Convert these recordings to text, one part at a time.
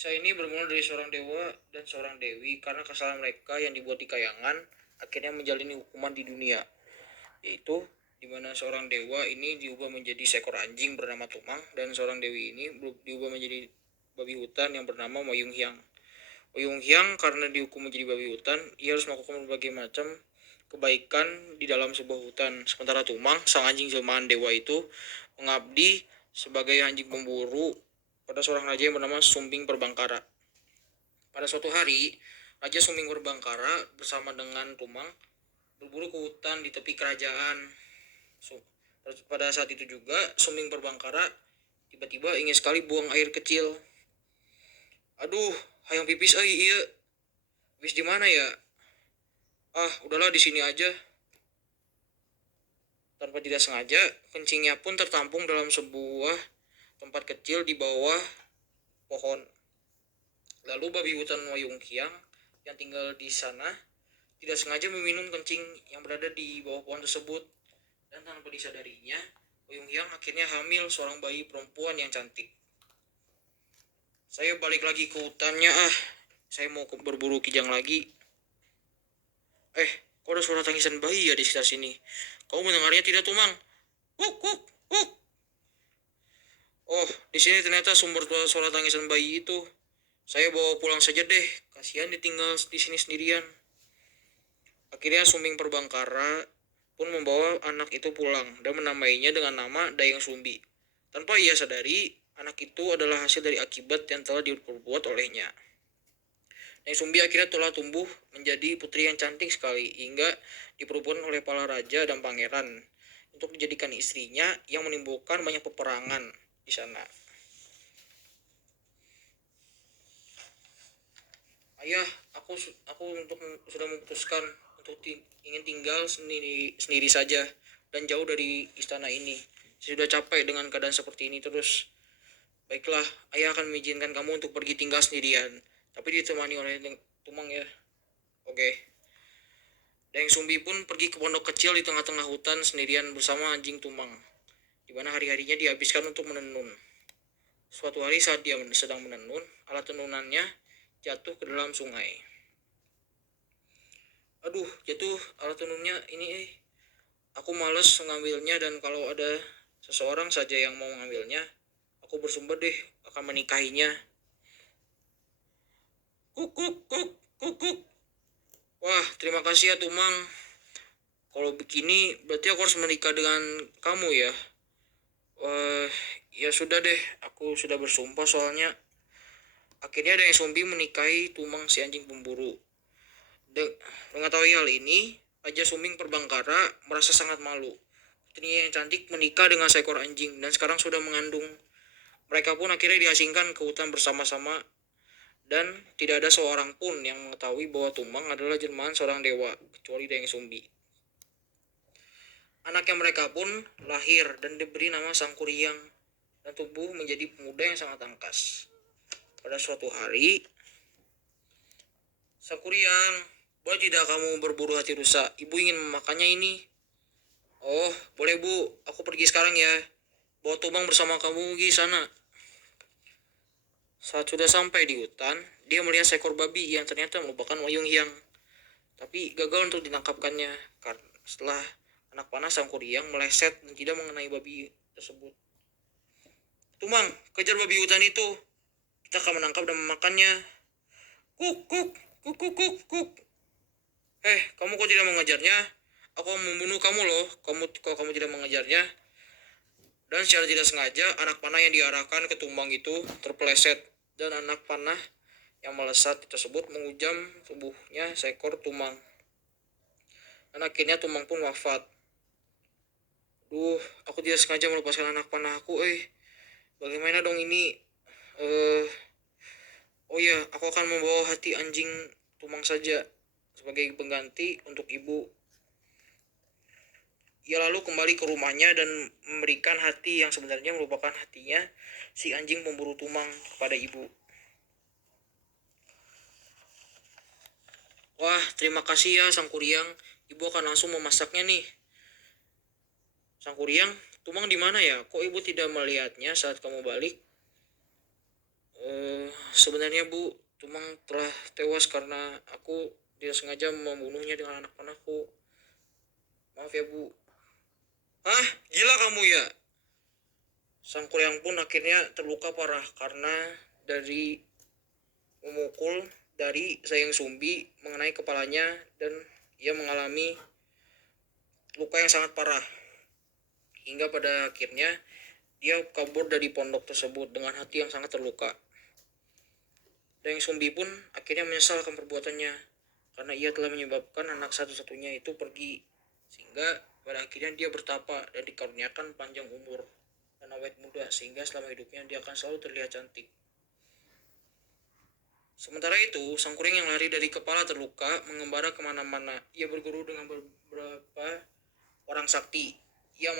Kisah ini bermula dari seorang dewa dan seorang dewi karena kesalahan mereka yang dibuat di kayangan akhirnya menjalani hukuman di dunia, yaitu di mana seorang dewa ini diubah menjadi seekor anjing bernama Tumang dan seorang dewi ini diubah menjadi babi hutan yang bernama Mayung Hyang. Mayung Hyang karena dihukum menjadi babi hutan, ia harus melakukan berbagai macam kebaikan di dalam sebuah hutan. Sementara Tumang, sang anjing jelmaan dewa itu, mengabdi sebagai anjing pemburu pada seorang raja yang bernama Sumbing Perbangkara. Pada suatu hari, Raja Sumbing Perbangkara bersama dengan Tumang berburu ke hutan di tepi kerajaan. Pada saat itu juga, Sumbing Perbangkara tiba-tiba ingin sekali buang air kecil. Aduh, hayang pipis iya. Pipis di mana ya? Ah, udahlah di sini aja. Tanpa tidak sengaja, kencingnya pun tertampung dalam sebuah tempat kecil di bawah pohon. Lalu babi hutan Mayung Hyang yang tinggal di sana tidak sengaja meminum kencing yang berada di bawah pohon tersebut. Dan tanpa disadarinya, Mayung Hyang akhirnya hamil seorang bayi perempuan yang cantik. Saya balik lagi ke hutannya Saya mau berburu kijang lagi. Kok ada suara tangisan bayi ya di sekitar sini? Kau mendengarnya tidak, Tumang? Wuk, wuk, wuk. Oh, di sini ternyata sumber suara tangisan bayi itu. Saya bawa pulang saja deh. Kasihan ditinggal di sini sendirian. Akhirnya Sumbing Perbangkara pun membawa anak itu pulang dan menamainya dengan nama Dayang Sumbi. Tanpa ia sadari, anak itu adalah hasil dari akibat yang telah diperbuat olehnya. Dayang Sumbi akhirnya telah tumbuh menjadi putri yang cantik sekali hingga diperbuat oleh para raja dan pangeran untuk dijadikan istrinya yang menimbulkan banyak peperangan di sana. Ayah, aku sudah memutuskan untuk ingin tinggal sendiri saja dan jauh dari istana ini. Saya sudah capek dengan keadaan seperti ini terus. Baiklah, ayah akan mengizinkan kamu untuk pergi tinggal sendirian, tapi ditemani oleh Tumang ya. Oke. Dayang Sumbi pun pergi ke pondok kecil di tengah-tengah hutan sendirian bersama anjing Tumang, di mana hari-harinya dihabiskan untuk menenun. Suatu hari saat dia sedang menenun, alat tenunannya jatuh ke dalam sungai. Aduh, jatuh alat tenunnya ini. Aku males mengambilnya dan kalau ada seseorang saja yang mau mengambilnya, aku bersumpah deh akan menikahinya. Kuk, kuk, kuk, kuk, kuk. Wah, terima kasih ya Tumang. Kalau begini berarti aku harus menikah dengan kamu ya. Ya sudah deh, aku sudah bersumpah soalnya. Akhirnya Dayang Sumbi menikahi Tumang si anjing pemburu. Mengetahui hal ini, Raja Sumbing Perbangkara merasa sangat malu. Putrinya yang cantik menikah dengan seekor anjing dan sekarang sudah mengandung. Mereka pun akhirnya diasingkan ke hutan bersama-sama dan tidak ada seorang pun yang mengetahui bahwa Tumang adalah jelmaan seorang dewa kecuali Dayang Sumbi. Anaknya mereka pun lahir dan diberi nama Sangkuriang dan tumbuh menjadi pemuda yang sangat tangkas. Pada suatu hari, Sangkuriang, boleh tidak kamu berburu hati rusa? Ibu ingin memakannya ini. Oh, boleh bu, aku pergi sekarang ya. Bawa Tumang bersama kamu di sana. Saat sudah sampai di hutan, dia melihat seekor babi yang ternyata merupakan Mayung Hyang. Tapi gagal untuk ditangkapkannya karena setelah anak panah Sangkuriang meleset dan tidak mengenai babi tersebut. Tumang, kejar babi hutan itu. Kita akan menangkap dan memakannya. Kuk, kuk, kuk, kuk, kuk, kuk. Kamu kok tidak mengejarnya? Aku membunuh kamu loh, kalau kamu tidak mengejarnya. Dan secara tidak sengaja, anak panah yang diarahkan ke Tumang itu terpeleset. Dan anak panah yang melesat tersebut mengujam tubuhnya seekor Tumang. Dan akhirnya Tumang pun wafat. Aku tidak sengaja melepaskan anak panah aku. Bagaimana dong ini? Oh ya, aku akan membawa hati anjing Tumang saja sebagai pengganti untuk ibu. Ia lalu kembali ke rumahnya dan memberikan hati yang sebenarnya merupakan hatinya si anjing pemburu Tumang kepada ibu. Wah, terima kasih ya Sangkuriang. Ibu akan langsung memasaknya nih. Sangkuriang, Tumang di mana ya? Kok ibu tidak melihatnya saat kamu balik? Sebenarnya Bu, Tumang telah tewas karena aku tidak sengaja membunuhnya dengan anak panahku. Maaf ya Bu. Hah? Gila kamu ya? Sang kuryang pun akhirnya terluka parah karena dari memukul dari Sayang Sumbi mengenai kepalanya dan ia mengalami luka yang sangat parah. Hingga pada akhirnya dia kabur dari pondok tersebut dengan hati yang sangat terluka. Dayang Sumbi pun akhirnya menyesal akan perbuatannya karena ia telah menyebabkan anak satu-satunya itu pergi, sehingga pada akhirnya dia bertapa dan dikaruniakan panjang umur dan awet muda sehingga selama hidupnya dia akan selalu terlihat cantik. Sementara itu, sang kuring yang lari dari kepala terluka mengembara kemana-mana. Ia berguru dengan beberapa orang sakti. Ia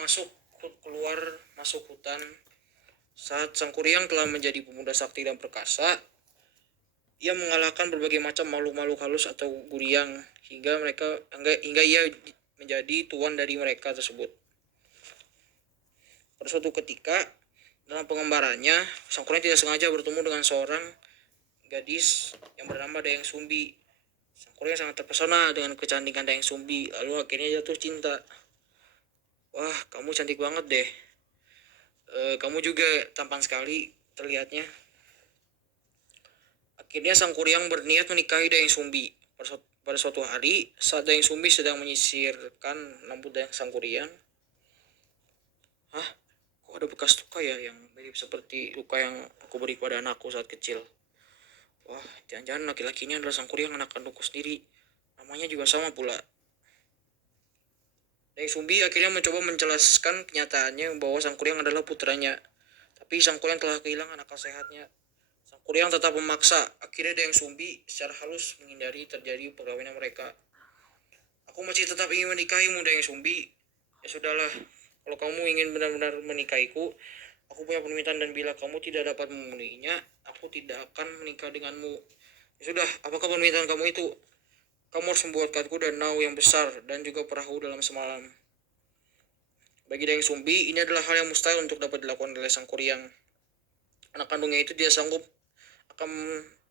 keluar masuk hutan. Saat sang kuryang telah menjadi pemuda sakti dan perkasa, ia mengalahkan berbagai macam makhluk-makhluk halus atau guriang hingga ia menjadi tuan dari mereka tersebut. Pada suatu ketika, dalam pengembarannya, sang kuryang tidak sengaja bertemu dengan seorang gadis yang bernama Dayang Sumbi. Sang kuryang sangat terpesona dengan kecantikan Dayang Sumbi, lalu akhirnya jatuh cinta. Wah, kamu cantik banget deh. Kamu juga tampan sekali terlihatnya. Akhirnya sang kuryang berniat menikahi Dayang Sumbi. Pada suatu hari, saat Dayang Sumbi sedang menyisirkan rambut sang kuryang. Hah? Kok ada bekas luka ya yang mirip seperti luka yang aku beri pada anakku saat kecil? Wah, jangan-jangan laki-laki ini adalah sang kuryang anak kandungku sendiri. Namanya juga sama pula. Dayang Sumbi akhirnya mencoba menjelaskan kenyataannya bahwa sang kuryang adalah putranya. Tapi sang kuryang telah kehilangan akal sehatnya. Sang kuryang tetap memaksa. Akhirnya Dayang Sumbi secara halus menghindari terjadi perkawinan mereka. Aku masih tetap ingin menikahimu, Dayang Sumbi. Ya sudahlah, kalau kamu ingin benar-benar menikahiku, aku punya permintaan dan bila kamu tidak dapat memenuhinya, aku tidak akan menikah denganmu. Ya sudah, apakah permintaan kamu itu? Kamu harus membuatkanku danau yang besar dan juga perahu dalam semalam. Bagi Dayang Sumbi, ini adalah hal yang mustahil untuk dapat dilakukan oleh sang kuryang. Anak kandungnya itu tidak sanggup akan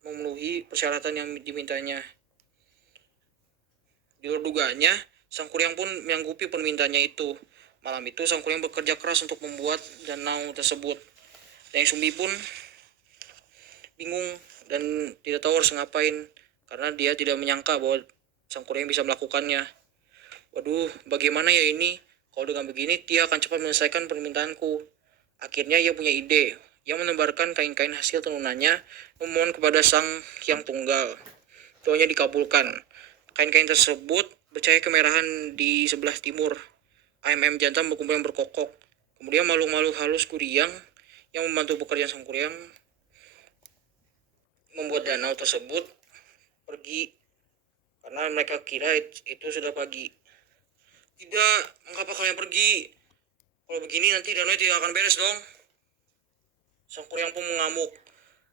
memenuhi persyaratan yang dimintanya. Di luar dugaannya, sang kuryang pun menyanggupi permintaannya itu. Malam itu, sang kuryang bekerja keras untuk membuat danau tersebut. Dayang Sumbi pun bingung dan tidak tahu harus ngapain karena dia tidak menyangka bahwa sang kuryang bisa melakukannya. Waduh, bagaimana ya ini? Kalau dengan begini, dia akan cepat menyelesaikan permintaanku. Akhirnya ia punya ide. Ia menebarkan kain-kain hasil tenunannya, memohon kepada sang Hyang Tunggal. Doanya dikabulkan. Kain-kain tersebut bercahaya kemerahan di sebelah timur. AMM jantan berkumpul yang berkokok. Kemudian makhluk-makhluk halus kuryang yang membantu pekerjaan sang kuryang membuat danau tersebut pergi karena mereka kira itu sudah pagi. Tidak, mengapa kalian pergi? Kalau begini nanti danau tidak akan beres dong. Sang kuryang pun mengamuk.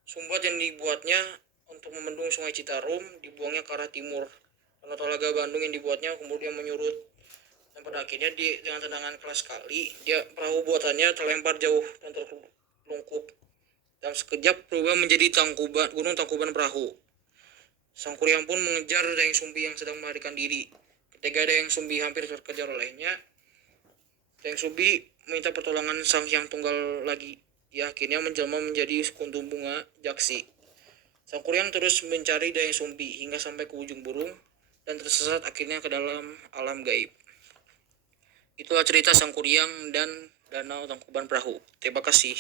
Sumbat yang dibuatnya untuk membendung sungai Citarum dibuangnya ke arah timur. Karena Talaga Bandung yang dibuatnya kemudian menyurut. Dan pada akhirnya dengan tendangan keras sekali, perahu buatannya terlempar jauh dan terlungkup. Dalam sekejap berubah menjadi gunung Tangkuban Perahu. Sang kuryang pun mengejar Dayang Sumbi yang sedang melarikan diri. Ketika Dayang Sumbi hampir terkejar olehnya, Dayang Sumbi meminta pertolongan sang Hyang Tunggal lagi. Ia akhirnya menjelma menjadi kuntum bunga jaksi. Sang kuryang terus mencari Dayang Sumbi hingga sampai ke ujung burung dan tersesat akhirnya ke dalam alam gaib. Itulah cerita sang kuryang dan danau Tangkuban Perahu. Terima kasih.